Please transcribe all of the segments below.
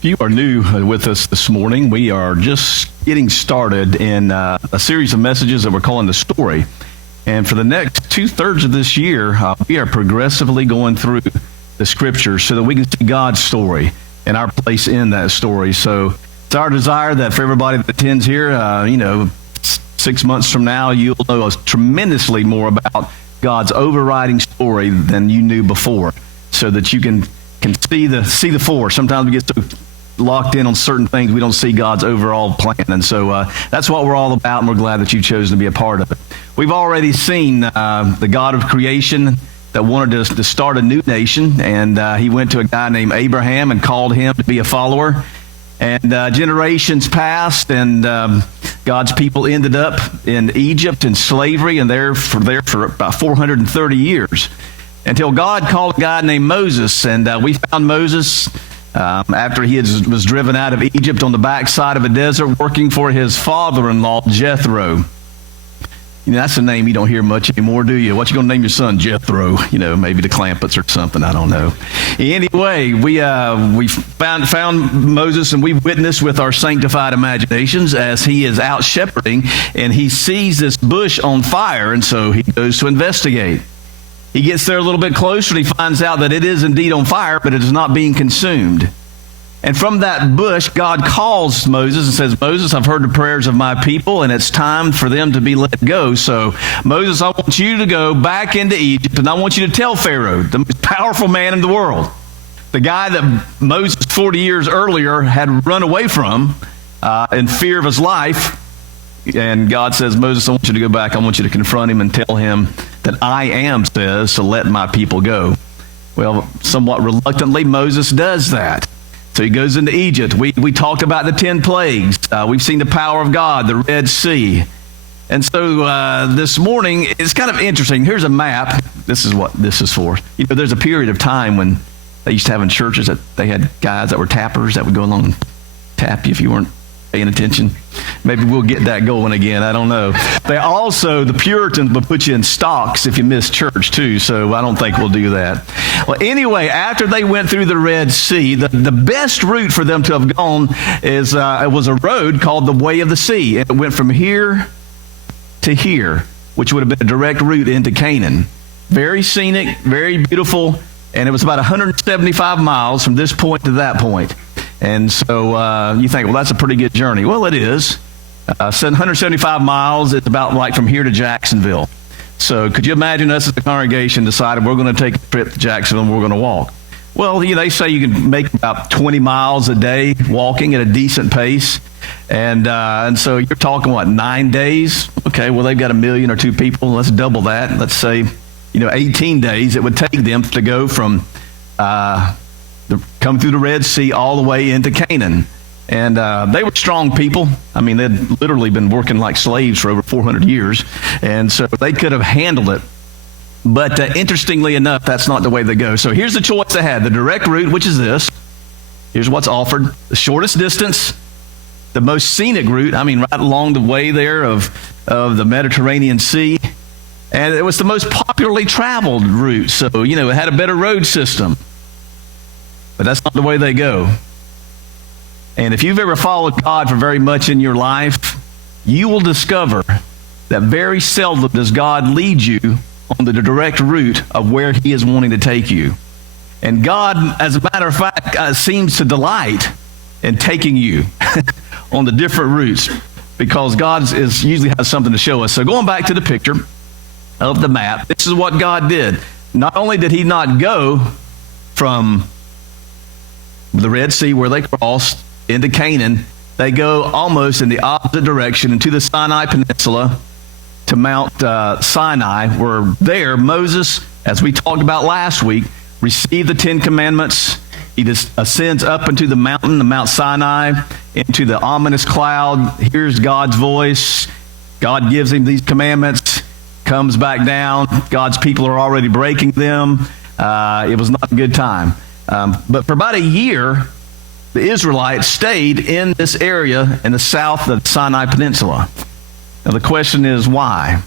If you are new with us this morning, we are just getting started in a series of messages that we're calling The Story. And for the next 2/3 of this year, we are progressively going through the scriptures so that we can see God's story and our place in that story. So it's our desire that for everybody that attends here, 6 months from now, you'll know tremendously more about God's overriding story than you knew before, so that you can see the forest. Sometimes we get so locked in on certain things, we don't see God's overall plan. And so that's what we're all about, and we're glad that you've chosen to be a part of it. We've already seen the God of creation that wanted to start a new nation, and he went to a guy named Abraham and called him to be a follower. And generations passed, and God's people ended up in Egypt in slavery, and there for about 430 years, until God called a guy named Moses. And we found Moses after he was driven out of Egypt on the backside of a desert, working for his father-in-law, Jethro. That's a name you don't hear much anymore, do you? What you going to name your son? Jethro. Maybe the Clampets or something. I don't know. Anyway, we found Moses, and we witnessed with our sanctified imaginations as he is out shepherding, and he sees this bush on fire, and so he goes to investigate. He gets there a little bit closer, and he finds out that it is indeed on fire, but it is not being consumed. And from that bush, God calls Moses and says, "Moses, I've heard the prayers of my people, and it's time for them to be let go. So, Moses, I want you to go back into Egypt, and I want you to tell Pharaoh, the most powerful man in the world, the guy that Moses 40 years earlier had run away from in fear of his life." And God says, "Moses, I want you to go back. I want you to confront him and tell him that I am says to let my people go." Well, somewhat reluctantly, Moses does that. So he goes into Egypt. We talked about the 10 plagues. We've seen the power of God, the Red Sea. And so this morning, it's kind of interesting. Here's a map. This is what this is for. There's a period of time when they used to have in churches that they had guys that were tappers that would go along and tap you if you weren't paying attention. Maybe we'll get that going again. I don't know. The Puritans would put you in stocks if you missed church too, so I don't think we'll do that. Well, anyway, after they went through the Red Sea, the best route for them to have gone it was a road called the Way of the Sea. And it went from here to here, which would have been a direct route into Canaan. Very scenic, very beautiful, and it was about 175 miles from this point to that point. And so you think, well, that's a pretty good journey. Well, it is. 175 miles, it's about like from here to Jacksonville. So could you imagine us as a congregation decided we're going to take a trip to Jacksonville and we're going to walk? Well, they say you can make about 20 miles a day walking at a decent pace. And so you're talking, 9 days? Okay, well, they've got 1 million or 2 people. Let's double that. Let's say, 18 days it would take them to go from come through the Red Sea all the way into Canaan. And they were strong people. I mean, they'd literally been working like slaves for over 400 years. And so they could have handled it. But interestingly enough, that's not the way they go. So here's the choice they had. The direct route, which is this. Here's what's offered. The shortest distance, the most scenic route, right along the way there of the Mediterranean Sea. And it was the most popularly traveled route. So, it had a better road system. But that's not the way they go. And if you've ever followed God for very much in your life, you will discover that very seldom does God lead you on the direct route of where he is wanting to take you. And God, as a matter of fact, seems to delight in taking you on the different routes, because God usually has something to show us. So going back to the picture of the map, this is what God did. Not only did he not go from the Red Sea where they crossed into Canaan, they go almost in the opposite direction into the Sinai Peninsula to Mount Sinai, where there Moses, as we talked about last week, received the 10 Commandments. He just ascends up into the mountain, the Mount Sinai, into the ominous cloud, hears God's voice. God gives him these commandments, comes back down. God's people are already breaking them. It was not a good time. But for about a year, the Israelites stayed in this area in the south of the Sinai Peninsula. Now the question is, why?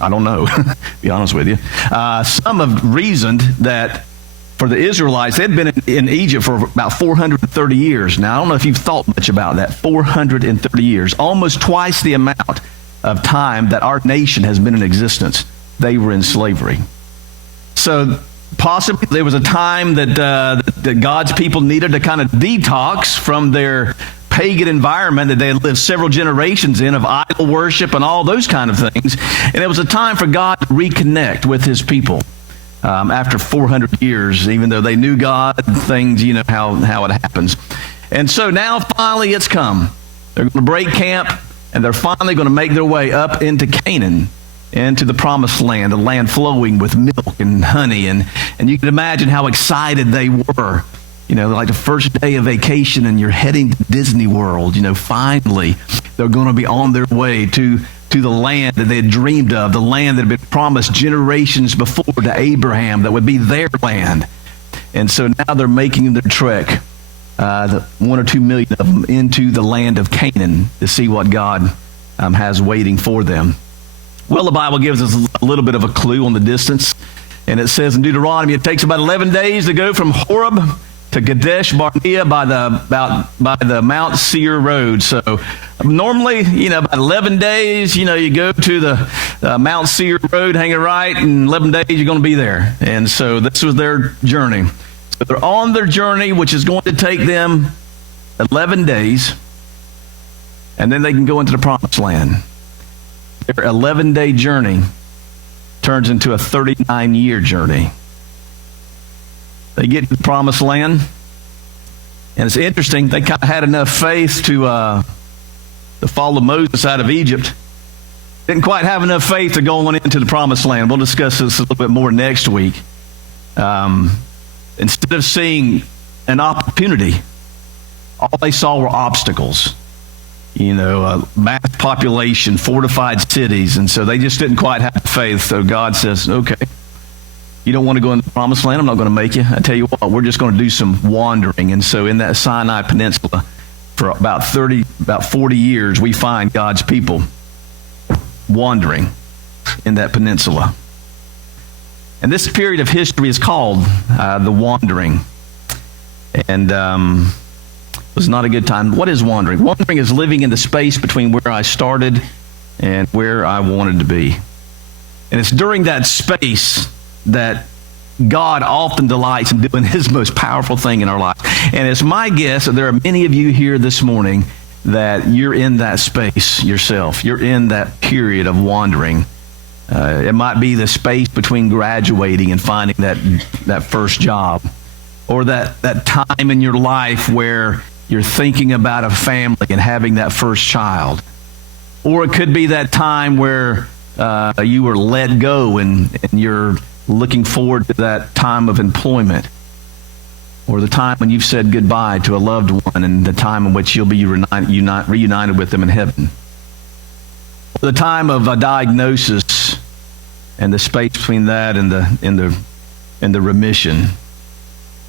I don't know, to be honest with you. Some have reasoned that For the Israelites, they'd been in Egypt for about 430 years. Now, I don't know if you've thought much about that. 430 years, almost twice the amount of time that our nation has been in existence. They were in slavery. So possibly there was a time that God's people needed to kind of detox from their pagan environment that they had lived several generations in, of idol worship and all those kind of things. And it was a time for God to reconnect with his people. After 400 years, even though they knew God, things, you know how it happens. And so now finally it's come. They're going to break camp, and they're finally going to make their way up into Canaan, into the promised land, a land flowing with milk and honey. And you can imagine how excited they were. You know, like the first day of vacation and you're heading to Disney World. You know, finally they're going to be on their way to the land that they had dreamed of, the land that had been promised generations before to Abraham, that would be their land. And so now they're making their trek, 1 or 2 million of them, into the land of Canaan to see what God has waiting for them. Well, the Bible gives us a little bit of a clue on the distance. And it says in Deuteronomy, it takes about 11 days to go from Horeb to Kadesh Barnea by the Mount Seir road. So normally, you know, about 11 days, you know, you go to the Mount Seir road, hang a right, and 11 days you're going to be there. And so this was their journey. So they're on their journey, which is going to take them 11 days, and then they can go into the promised land. Their 11-day journey turns into a 39-year journey. They get to the promised land, and it's interesting, they kind of had enough faith to follow Moses out of Egypt. Didn't quite have enough faith to go on into the promised land. We'll discuss this a little bit more next week. Instead of seeing an opportunity, all they saw were obstacles. You know, mass population, fortified cities, and so they just didn't quite have faith. So God says, okay, you don't want to go in the promised land? I'm not going to make you. I tell you what, we're just going to do some wandering. And so in that Sinai Peninsula, for about 40 years, we find God's people wandering in that peninsula. And this period of history is called the wandering. And it was not a good time. What is wandering? Wandering is living in the space between where I started and where I wanted to be. And it's during that space that God often delights in doing his most powerful thing in our life. And it's my guess that there are many of you here this morning that you're in that space yourself. You're in that period of wandering. It might be the space between graduating and finding that first job, or that time in your life where you're thinking about a family and having that first child. Or it could be that time where you were let go and you're looking forward to that time of employment, or the time when you've said goodbye to a loved one and the time in which you'll be reunited with them in heaven. Or the time of a diagnosis and the space between that and the remission.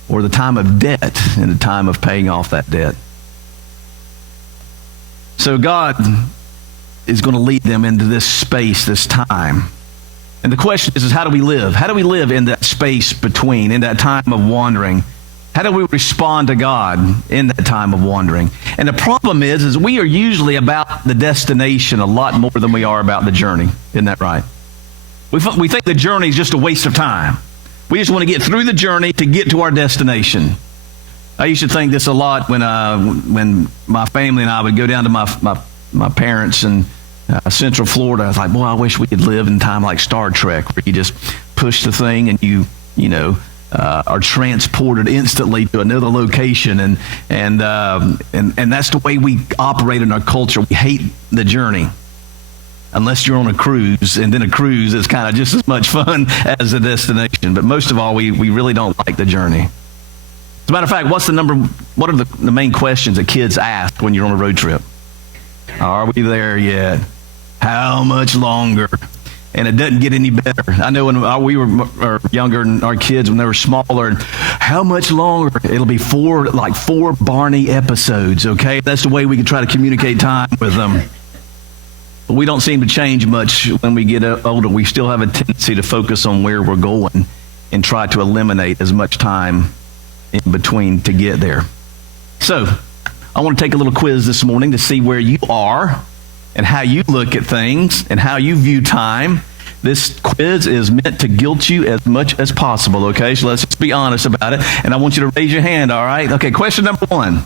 Or the time of debt and the time of paying off that debt. So God is going to lead them into this space, this time. And the question is how do we live? How do we live in that space between, in that time of wandering? How do we respond to God in that time of wandering? And the problem is we are usually about the destination a lot more than we are about the journey. Isn't that right? We think the journey is just a waste of time. We just want to get through the journey to get to our destination. I used to think this a lot when my family and I would go down to my parents in Central Florida. I was like, boy, I wish we could live in time like Star Trek, where you just push the thing and you are transported instantly to another location, and that's the way we operate in our culture. We hate the journey. Unless you're on a cruise, and then a cruise is kind of just as much fun as the destination. But most of all, we really don't like the journey. As a matter of fact, what are the main questions that kids ask when you're on a road trip? Are we there yet? How much longer? And it doesn't get any better. I know when we were younger, and our kids, when they were smaller, how much longer? It'll be four Barney episodes, okay? That's the way we can try to communicate time with them. But we don't seem to change much when we get older. We still have a tendency to focus on where we're going and try to eliminate as much time in between to get there. So, I want to take a little quiz this morning to see where you are and how you look at things and how you view time. This quiz is meant to guilt you as much as possible, okay? So let's just be honest about it. And I want you to raise your hand, all right? Okay, question number 1.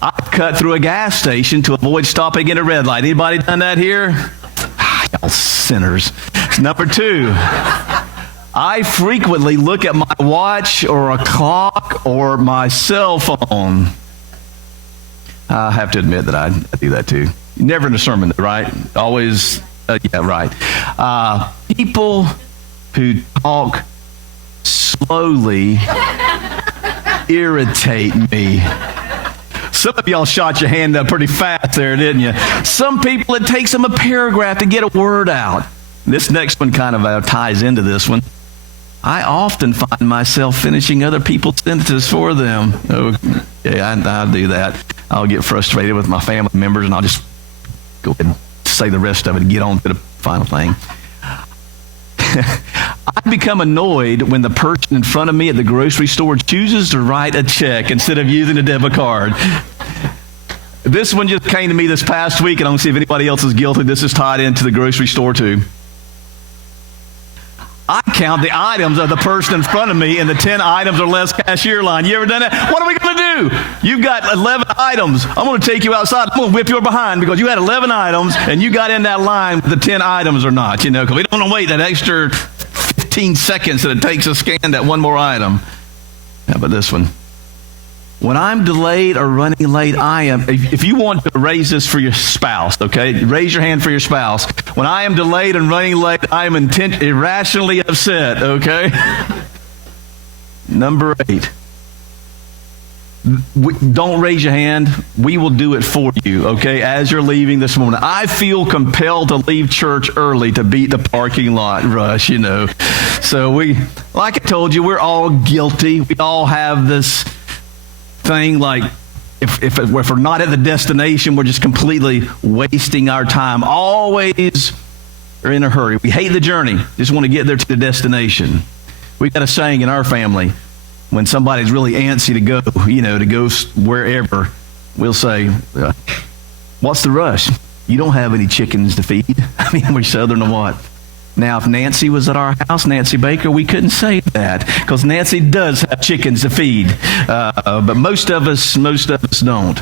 I cut through a gas station to avoid stopping at a red light. Anybody done that here? Y'all sinners. Number 2. I frequently look at my watch or a clock or my cell phone. I have to admit that I do that too. Never in a sermon, right? Always, yeah, right. People who talk slowly irritate me. Some of y'all shot your hand up pretty fast there, didn't you? Some people, it takes them a paragraph to get a word out. This next one kind of ties into this one. I often find myself finishing other people's sentences for them. Okay, I do that. I'll get frustrated with my family members, and I'll just go ahead and say the rest of it and get on to the final thing. I become annoyed when the person in front of me at the grocery store chooses to write a check instead of using a debit card. This one just came to me this past week, and I want to see if anybody else is guilty. This is tied into the grocery store too. I count the items of the person in front of me in the 10 items or less cashier line. You ever done that? What are we going to do? You've got 11 items. I'm going to take you outside. I'm going to whip your behind because you had 11 items and you got in that line with the 10 items or not, you know, because we don't want to wait that extra 15 seconds that it takes to scan that one more item. How about this one? When I'm delayed or running late, if you want to raise this for your spouse, okay, raise your hand for your spouse. When I am delayed and running late, I am irrationally upset, okay? Number 8. Don't raise your hand. We will do it for you, okay, as you're leaving this morning. I feel compelled to leave church early to beat the parking lot rush, you know. So like I told you, we're all guilty. We all have this thing like if we're not at the destination, we're just completely wasting our time. Always are in a hurry. We hate the journey. Just want to get there to the destination. We've got a saying in our family, when somebody's really antsy to go, to go wherever, we'll say, what's the rush? You don't have any chickens to feed. I mean, we're Southern or what? Now, if Nancy was at our house, Nancy Baker, we couldn't say that because Nancy does have chickens to feed, but most of us don't.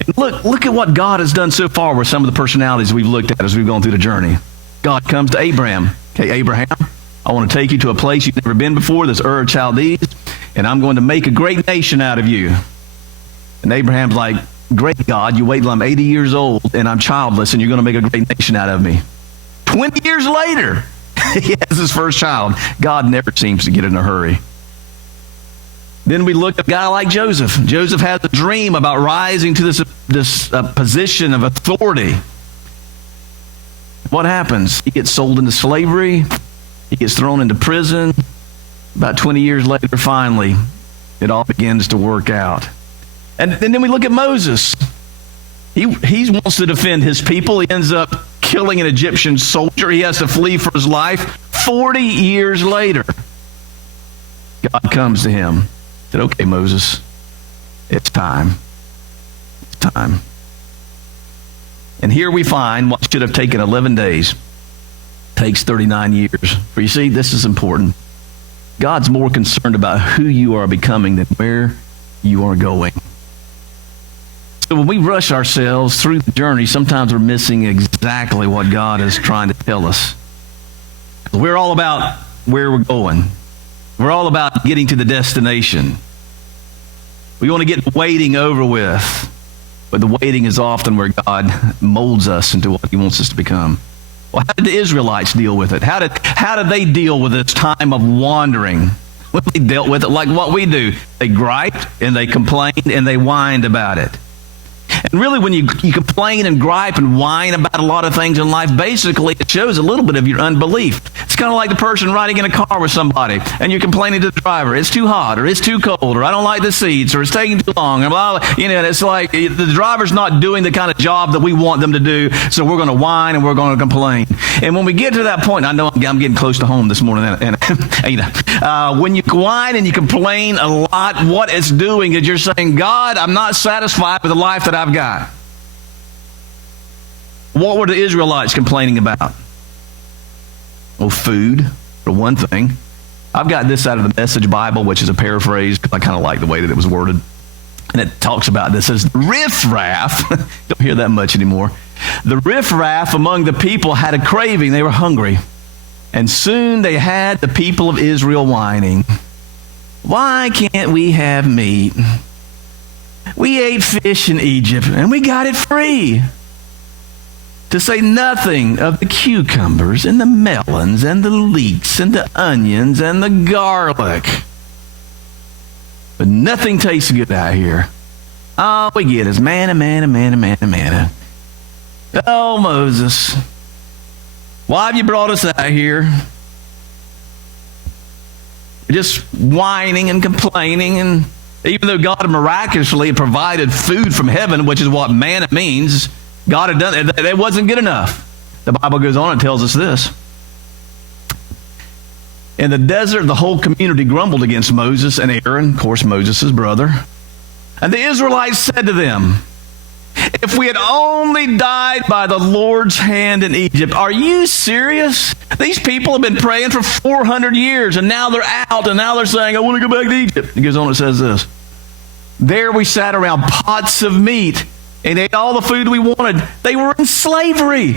And look at what God has done so far with some of the personalities we've looked at as we've gone through the journey. God comes to Abraham. Okay, Abraham, I want to take you to a place you've never been before, this Ur of Chaldees, and I'm going to make a great nation out of you. And Abraham's like, great God, you wait till I'm 80 years old and I'm childless and you're going to make a great nation out of me. 20 years later, he has his first child. God never seems to get in a hurry. Then we look at a guy like Joseph. Joseph has a dream about rising to this position of authority. What happens? He gets sold into slavery. He gets thrown into prison. About 20 years later, finally, it all begins to work out. And then we look at Moses. He wants to defend his people. He ends up killing an Egyptian soldier. He has to flee for his life. 40 years later, God comes to him. Said, okay, Moses, it's time. It's time. And here we find what should have taken 11 days takes 39 years. For you see, this is important. God's more concerned about who you are becoming than where you are going. So when we rush ourselves through the journey, sometimes we're missing exactly what God is trying to tell us. We're all about where we're going. We're all about getting to the destination. We want to get waiting over with, but the waiting is often where God molds us into what he wants us to become. Well, how did the Israelites deal with it? How did they deal with this time of wandering? Well, they dealt with it like what we do. They griped and they complained and they whined about it. And really, when you complain and gripe and whine about a lot of things in life, basically it shows a little bit of your unbelief. It's kind of like the person riding in a car with somebody, and you're complaining to the driver, it's too hot, or it's too cold, or I don't like the seats, or it's taking too long, and blah, blah. And it's like the driver's not doing the kind of job that we want them to do, so we're going to whine and we're going to complain. And when we get to that point, I know I'm getting close to home this morning, and when you whine and you complain a lot, what it's doing is you're saying, God, I'm not satisfied with the life that I've got. What were the Israelites complaining about? Well, food, for one thing. I've got this out of the Message Bible, which is a paraphrase, because I kind of like the way that it was worded. And it talks about this as riffraff. Don't hear that much anymore. The riffraff among the people had a craving. They were hungry. And soon they had the people of Israel whining. Why can't we have meat? We ate fish in Egypt, and we got it free. To say nothing of the cucumbers and the melons and the leeks and the onions and the garlic. But nothing tastes good out here. All we get is manna, manna, manna, manna, manna. Oh, Moses, why have you brought us out here? Just whining and complaining, and even though God miraculously provided food from heaven, which is what manna means, God had done it. It wasn't good enough. The Bible goes on and tells us this. In the desert, the whole community grumbled against Moses and Aaron, of course, Moses' brother. And the Israelites said to them, if we had only died by the Lord's hand in Egypt. Are you serious? These people have been praying for 400 years, and now they're out, and now they're saying, I want to go back to Egypt. It goes on and says this. There we sat around pots of meat and ate all the food we wanted. They were in slavery.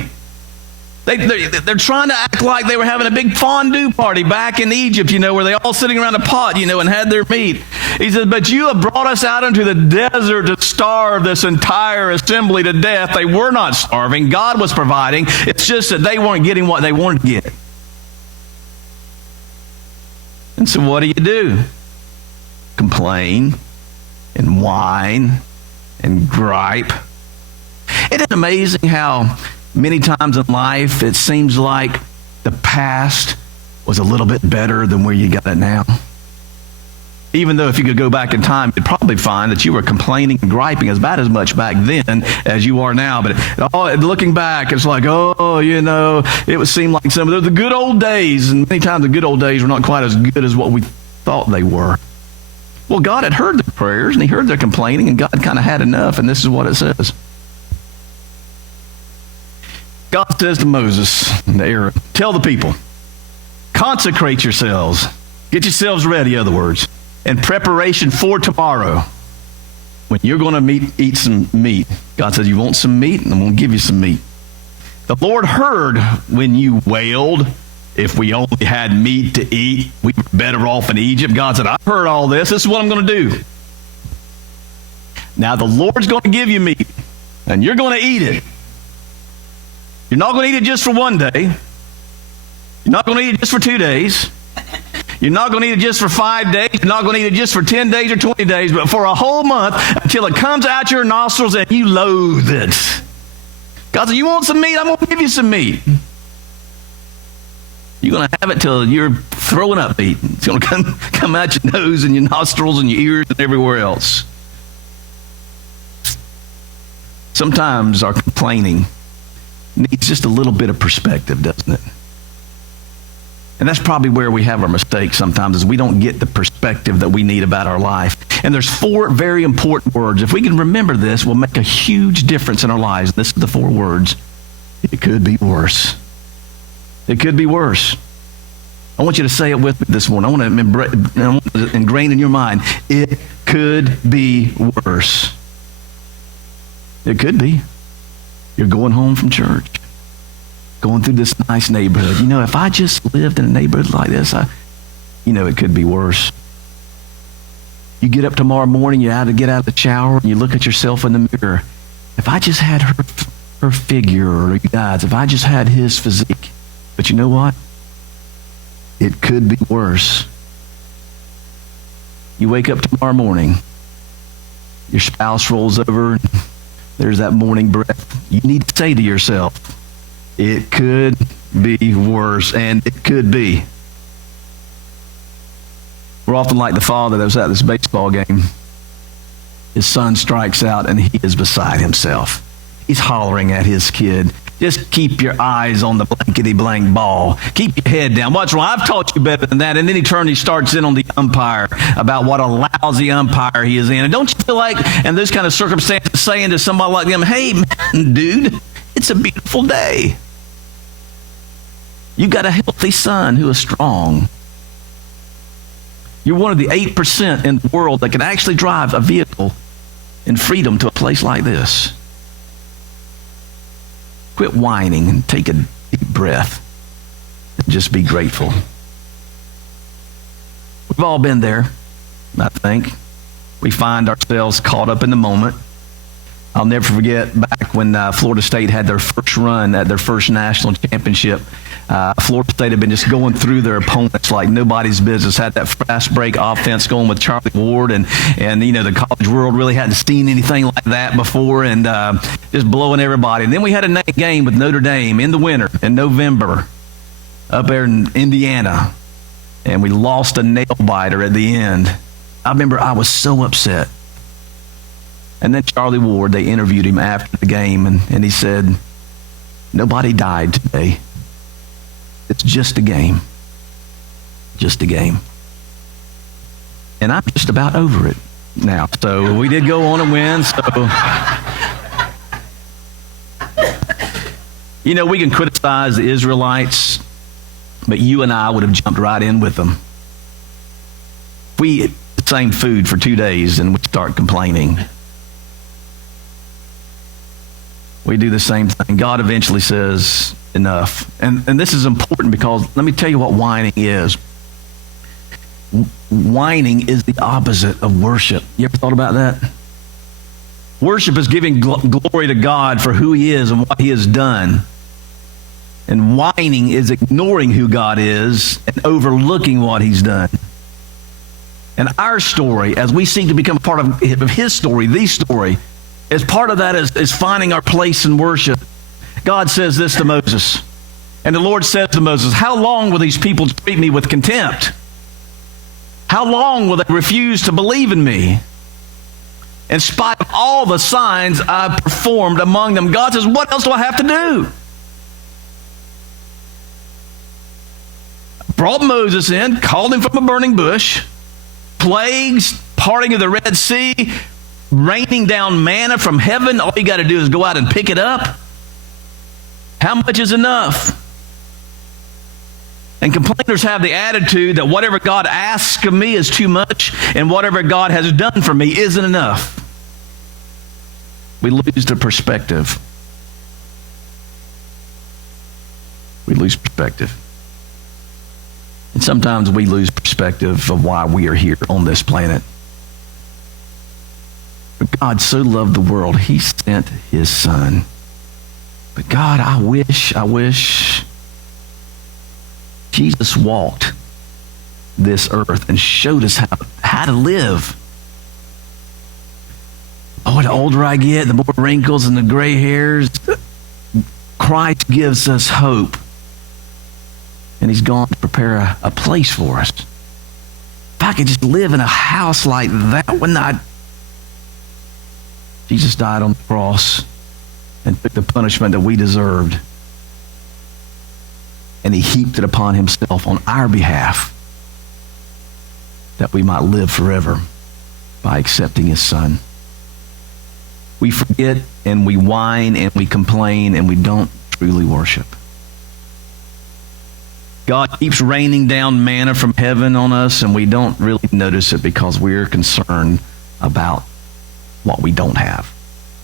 They're trying to act like they were having a big fondue party back in Egypt, where they all sitting around a pot, and had their meat. He says, but you have brought us out into the desert to starve this entire assembly to death. They were not starving. God was providing. It's just that they weren't getting what they wanted to get. And so what do? Complain and whine and gripe. Isn't it amazing how many times in life it seems like the past was a little bit better than where you got it now? Even though if you could go back in time, you'd probably find that you were complaining and griping about as much back then as you are now. But looking back, it's like, it would seem like some of the good old days. And many times the good old days were not quite as good as what we thought they were. Well, God had heard their prayers, and he heard their complaining, and God kind of had enough. And this is what it says. God says to Moses and to Aaron, tell the people, consecrate yourselves. Get yourselves ready, in other words, in preparation for tomorrow when you're going to eat some meat. God says, you want some meat? I'm going to give you some meat. The Lord heard when you wailed, if we only had meat to eat, we were better off in Egypt. God said, I've heard all this. This is what I'm going to do. Now the Lord's going to give you meat, and you're going to eat it. You're not going to eat it just for one day. You're not going to eat it just for 2 days. You're not going to eat it just for 5 days. You're not going to eat it just for 10 days or 20 days, but for a whole month until it comes out your nostrils and you loathe it. God said, you want some meat? I'm going to give you some meat. You're going to have it till you're throwing up meat. It's going to come out your nose and your nostrils and your ears and everywhere else. Sometimes our complaining needs just a little bit of perspective, doesn't it? And that's probably where we have our mistakes sometimes, is we don't get the perspective that we need about our life. And there's 4 very important words. If we can remember this, we'll make a huge difference in our lives. This is the 4 words. It could be worse. It could be worse. I want you to say it with me this morning. I want to ingrain in your mind. It could be worse. It could be. You're going home from church, going through this nice neighborhood. If I just lived in a neighborhood like this, it could be worse. You get up tomorrow morning, get out of the shower, and you look at yourself in the mirror. If I just had her figure, or you guys, if I just had his physique. But you know what? It could be worse. You wake up tomorrow morning, your spouse rolls over, There's that morning breath. You need to say to yourself, it could be worse, and it could be. We're often like the father that was at this baseball game. His son strikes out, and he is beside himself. He's hollering at his kid, just keep your eyes on the blankety-blank ball. Keep your head down. What's wrong? I've taught you better than that. And then he starts in on the umpire about what a lousy umpire he is in. And don't you feel like, in those kind of circumstances, saying to somebody like them, hey, man, dude, it's a beautiful day. You got a healthy son who is strong. You're one of the 8% in the world that can actually drive a vehicle in freedom to a place like this. Quit whining and take a deep breath and just be grateful. We've all been there, I think. We find ourselves caught up in the moment. I'll never forget back when Florida State had their first run at their first national championship. Florida State had been just going through their opponents like nobody's business. Had that fast break offense going with Charlie Ward, and you know, the college world really hadn't seen anything like that before, and just blowing everybody. And then we had a night game with Notre Dame in the winter in November up there in Indiana, and we lost a nail biter at the end. I remember I was so upset. And then Charlie Ward, they interviewed him after the game, and he said, nobody died today. It's just a game. Just a game. And I'm just about over it now. So we did go on and win. So, you know, we can criticize the Israelites, but you and I would have jumped right in with them. We eat the same food for 2 days and we start complaining. We do the same thing. God eventually says, enough. And this is important because let me tell you what whining is. Whining is the opposite of worship. You ever thought about that? Worship is giving glory to God for who he is and what he has done. And whining is ignoring who God is and overlooking what he's done. And our story, as we seek to become a part of his story, the story, as part of that is finding our place in worship. God says this to Moses. And the Lord says to Moses, how long will these people treat me with contempt? How long will they refuse to believe in me? In spite of all the signs I've performed among them. God says, what else do I have to do? Brought Moses in, called him from a burning bush, plagues, parting of the Red Sea, raining down manna from heaven. All you got to do is go out and pick it up. How much is enough? And complainers have the attitude that whatever God asks of me is too much, and whatever God has done for me isn't enough. We lose the perspective. We lose perspective. And sometimes we lose perspective of why we are here on this planet. But God so loved the world, he sent his son. But God, I wish Jesus walked this earth and showed us how to live. Oh, the older I get, the more wrinkles and the gray hairs, Christ gives us hope. And he's gone to prepare a place for us. If I could just live in a house like that, wouldn't I? Jesus died on the cross and took the punishment that we deserved. And he heaped it upon himself on our behalf that we might live forever by accepting his son. We forget and we whine and we complain and we don't truly worship. God keeps raining down manna from heaven on us and we don't really notice it because we're concerned about what we don't have.